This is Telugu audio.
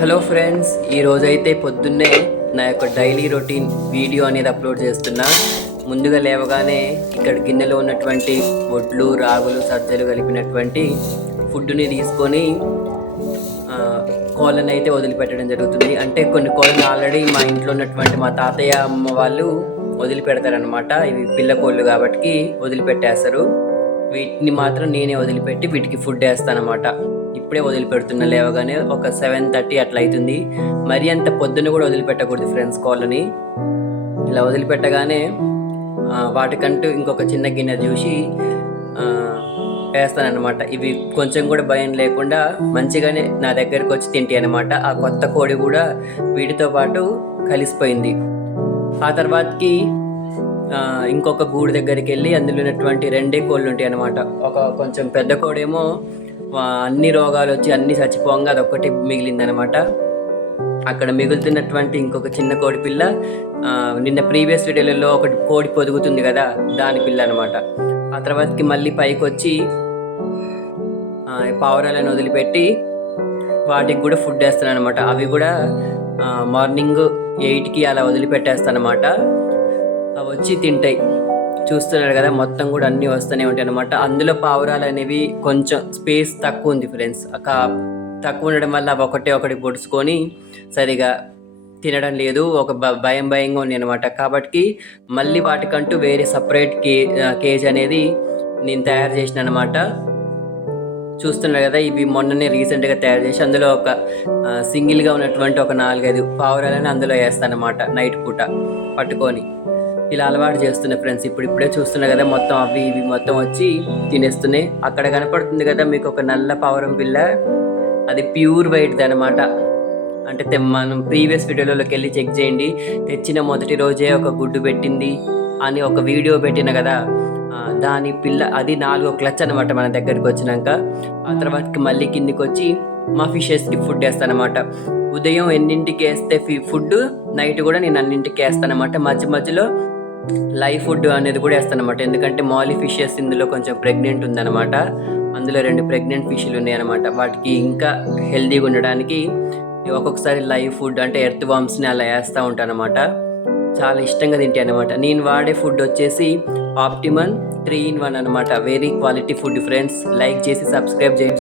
హలో ఫ్రెండ్స్, ఈరోజైతే పొద్దున్నే నా యొక్క డైలీ రొటీన్ వీడియో అనేది అప్లోడ్ చేస్తున్నా. ముందుగా లేవగానే ఇక్కడ గిన్నెలో ఉన్నటువంటి వడ్లు, రాగులు, సజ్జలు కలిపినటువంటి ఫుడ్ని తీసుకొని కోళ్ళని అయితే వదిలిపెట్టడం జరుగుతుంది. అంటే కొన్ని కోళ్ళని ఆల్రెడీ మా ఇంట్లో ఉన్నటువంటి మా తాతయ్య అమ్మ వాళ్ళు వదిలిపెడతారనమాట. ఇవి పిల్ల కోళ్ళు కాబట్టి వదిలిపెట్టేస్తారు. వీటిని మాత్రం నేనే వదిలిపెట్టి వీటికి ఫుడ్ వేస్తానమాట. ఇప్పుడే వదిలిపెడుతున్నా, లేవగానే ఒక 7:30 అట్లా అవుతుంది. మరీ అంత పొద్దున్న కూడా వదిలిపెట్టకూడదు ఫ్రెండ్స్ కోళ్ళని. ఇలా వదిలిపెట్టగానే వాటికంటూ ఇంకొక చిన్న గిన్నె చూసి వేస్తానన్నమాట. ఇవి కొంచెం కూడా భయం లేకుండా మంచిగానే నా దగ్గరకు వచ్చి తింటాయి అనమాట. ఆ కొత్త కోడి కూడా వీటితో పాటు కలిసిపోయింది. ఆ తర్వాతకి ఇంకొక గూడు దగ్గరికి వెళ్ళి అందులో ఉన్నటువంటి 2 కోళ్ళు ఉంటాయి అనమాట. ఒక కొంచెం పెద్ద కోడేమో అన్ని రోగాలు వచ్చి అన్నీ చచ్చిపోగా అదొక్కటి మిగిలిందనమాట. అక్కడ మిగులుతున్నటువంటి ఇంకొక చిన్న కోడి పిల్ల నిన్న ప్రీవియస్ వీడియోలలో ఒకటి కోడి పొదుగుతుంది కదా, దాని పిల్ల అనమాట. ఆ తర్వాతకి మళ్ళీ పైకి వచ్చి పావురాలను వదిలిపెట్టి వాటికి కూడా ఫుడ్ వేస్తాను అనమాట. అవి కూడా మార్నింగ్ 8కి అలా వదిలిపెట్టేస్తాను అనమాట. అవి వచ్చి తింటాయి. చూస్తున్నారు కదా, మొత్తం కూడా అన్నీ వస్తూనే ఉంటాయి అనమాట. అందులో పావురాలు అనేవి కొంచెం స్పేస్ తక్కువ ఉంది ఫ్రెండ్స్. తక్కువ ఉండడం వల్ల అవి ఒకటి పొడుచుకొని సరిగా తినడం లేదు. ఒక భయంగా ఉంది అనమాట. కాబట్టి మళ్ళీ వాటికంటూ వేరే సపరేట్ కేజ్ అనేది నేను తయారు చేసిన అనమాట. చూస్తున్నారు కదా, ఇవి మొన్ననే రీసెంట్గా తయారు చేసి అందులో ఒక సింగిల్గా ఉన్నటువంటి ఒక 4-5 పావురాలని అందులో వేస్తాను అనమాట. నైట్ పూట పట్టుకొని ఇలా అలవాటు చేస్తున్నాయి ఫ్రెండ్స్. ఇప్పుడే చూస్తున్నారు కదా, మొత్తం అవి ఇవి మొత్తం వచ్చి తినేస్తున్నాయి. అక్కడ కనపడుతుంది కదా మీకు ఒక నల్ల పావురం పిల్ల, అది ప్యూర్ వైట్ది అనమాట. అంటే మనం ప్రీవియస్ వీడియోలోకి వెళ్ళి చెక్ చేయండి. తెచ్చిన మొదటి రోజే ఒక గుడ్డు పెట్టింది అని ఒక వీడియో పెట్టిన కదా, దాని పిల్ల అది 4వ క్లచ్ అనమాట మన దగ్గరికి వచ్చినాక. ఆ తర్వాతకి మళ్ళీ కిందికి వచ్చి మా ఫిషెస్కి ఫుడ్ వేస్తానమాట. ఉదయం ఎన్నింటికి వేస్తే ఫుడ్, నైట్ కూడా నేను అన్నింటికి వేస్తానమాట. మధ్యలో లైవ్ ఫుడ్ అనేది కూడా వేస్తానమాట. ఎందుకంటే మాలీ ఫిషెస్ ఇందులో కొంచెం ప్రెగ్నెంట్ ఉందన్నమాట. అందులో 2 ప్రెగ్నెంట్ ఫిష్లు ఉన్నాయన్నమాట. వాటికి ఇంకా హెల్దీగా ఉండడానికి ఒక్కొక్కసారి లైవ్ ఫుడ్ అంటే ఎర్త్ వామ్స్ని అలా వేస్తూ ఉంటాను అనమాట. చాలా ఇష్టంగా తింటాయి అనమాట. నేను వాడే ఫుడ్ వచ్చేసి ఆప్టిమన్ 3-in-1 అనమాట. Very quality food friends. Like చేసి సబ్స్క్రైబ్ చేయండి.